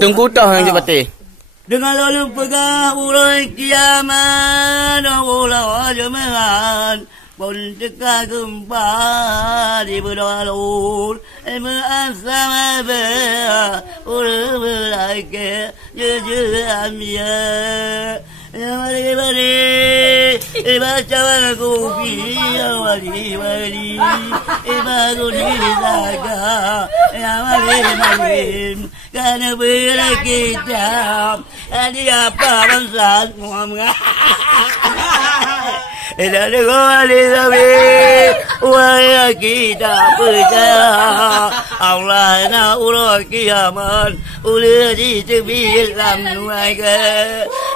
Tunggu dah yang jabati. Dengan lalu pegang ulai kiamat, ulah jemaat. Pun teka gempa di berdalur, emasama ber, ulah berlaki, jujur amya. Mari, baca kopi, mari, baru dijaga, mari, karena berkita, ada apa bangsa Muhammad. Lalu kali tapi wahai kita percaya Allah na ulah kiamat ulah ditebilam nuaga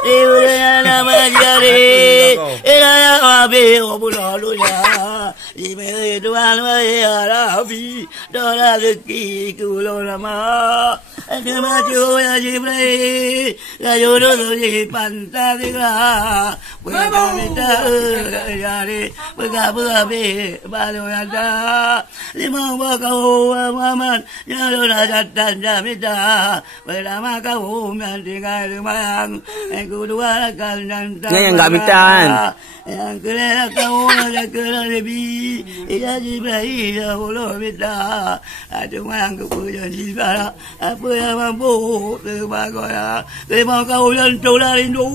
ulah nama jari ilah abi obulalunya ime tuan wahai Rabbi doa rezeki kulo nama maju ya Jibril kayu di pantai lah berkata Yari bergabe balu ada lima kau Muhammad jalur dan jamida bersama kau tinggal mayang aku dua kali dan yang enggak bitan yang kena kau kena lebih ia Jibril Allah minta ada mayang kepunyaan jiwa apa yang mampu kebahagiaan lima kau yang tolarindu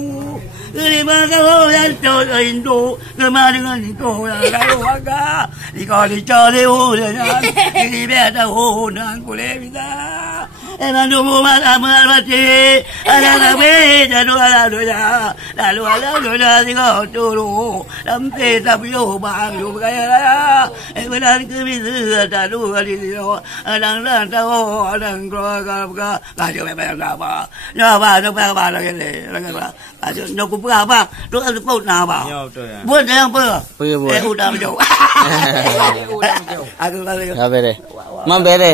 lima kau yang tolarindu kemana dengan itu yang lalu warga jika dicari hujan ini biasa hujan boleh bisa emang dulu malam mati ada nabi jadu ala doa lalu ala doa jika dulu sampai tapi bang lu kaya raya benar kebisa lalu kali itu adang tahu adang keluarga kaji memang apa apa lagi kaji nak apa tu ada kau nak apa buat yang apa udah jauh aku kali bere mam bere